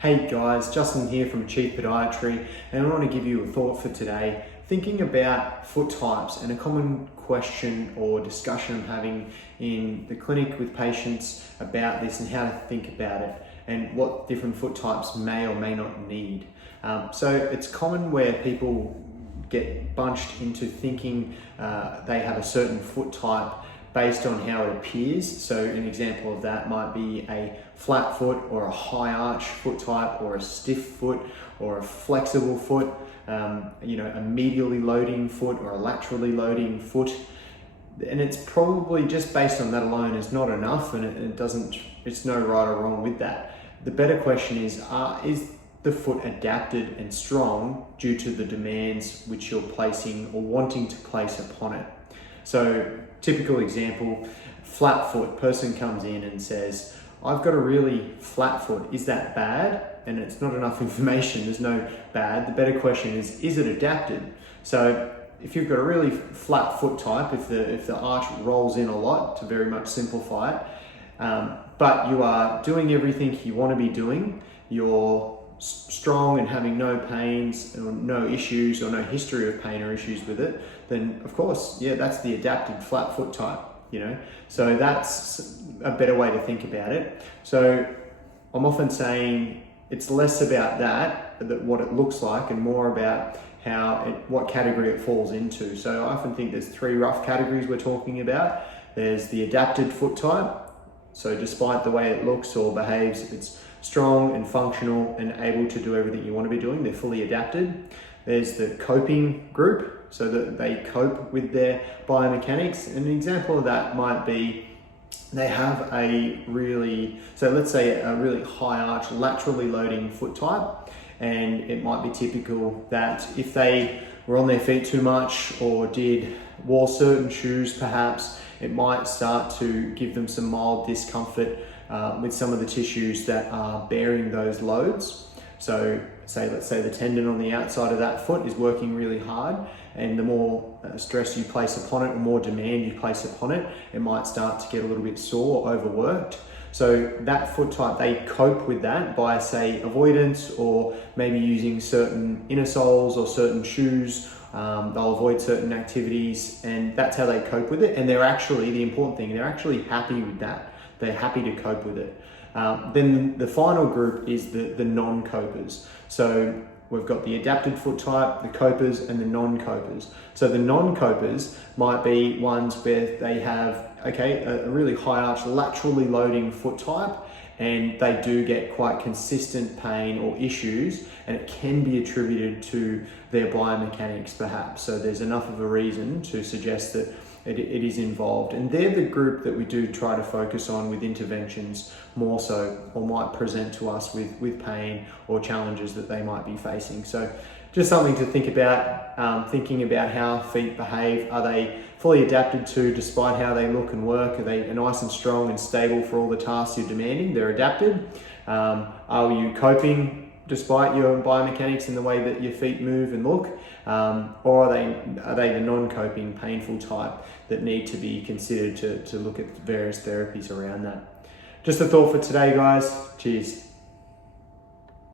Hey guys, Justin here from Chief Podiatry, and I want to give you a thought for today, thinking about foot types and a common question or discussion I'm having in the clinic with patients about this and how to think about it and what different foot types may or may not need. So it's common where people get bunched into thinking they have a certain foot type based on how it appears. So an example of that might be a flat foot or a high arch foot type or a stiff foot or a flexible foot, a medially loading foot or a laterally loading foot. And it's probably just based on that alone is not enough, and it's no right or wrong with that. The better question is the foot adapted and strong due to the demands which you're placing or wanting to place upon it? So typical example, flat foot, person comes in and says, I've got a really flat foot, is that bad? And it's not enough information, there's no bad. The better question is it adapted? So if you've got a really flat foot type, if the arch rolls in a lot, to very much simplify it, but you are doing everything you want to be doing, you're strong and having no pains or no issues or no history of pain or issues with it, then of course, that's the adapted flat foot type, So that's a better way to think about it. So I'm often saying it's less about that what it looks like, and more about what category it falls into. So I often think there's three rough categories we're talking about. There's the adapted foot type. So despite the way it looks or behaves, it's strong and functional and able to do everything you want to be doing. They're fully adapted. There's the coping group, so that they cope with their biomechanics. An example of that might be they have let's say a really high arch, laterally loading foot type, and it might be typical that if they were on their feet too much or wore certain shoes perhaps, it might start to give them some mild discomfort with some of the tissues that are bearing those loads. So let's say the tendon on the outside of that foot is working really hard, and the more stress you place upon it, the more demand you place upon it, it might start to get a little bit sore or overworked. So that foot type, they cope with that by, say, avoidance, or maybe using certain inner soles or certain shoes. They'll avoid certain activities, and that's how they cope with it. And they're actually, the important thing, they're actually happy with that. They're happy to cope with it. Then the final group is the non-copers. So we've got the adapted foot type, the copers, and the non-copers. So the non-copers might be ones where they have a really high arch, laterally loading foot type, and they do get quite consistent pain or issues, and it can be attributed to their biomechanics perhaps. So there's enough of a reason to suggest that it is involved, and they're the group that we do try to focus on with interventions more so, or might present to us with pain or challenges that they might be facing. So just something to think about, thinking about how feet behave. Are they fully adapted to, despite how they look and work? Are they nice and strong and stable for all the tasks you're demanding? They're adapted. Are you coping despite your biomechanics and the way that your feet move and look? Or are they the non-coping, painful type that need to be considered to look at various therapies around that? Just a thought for today, guys. Cheers.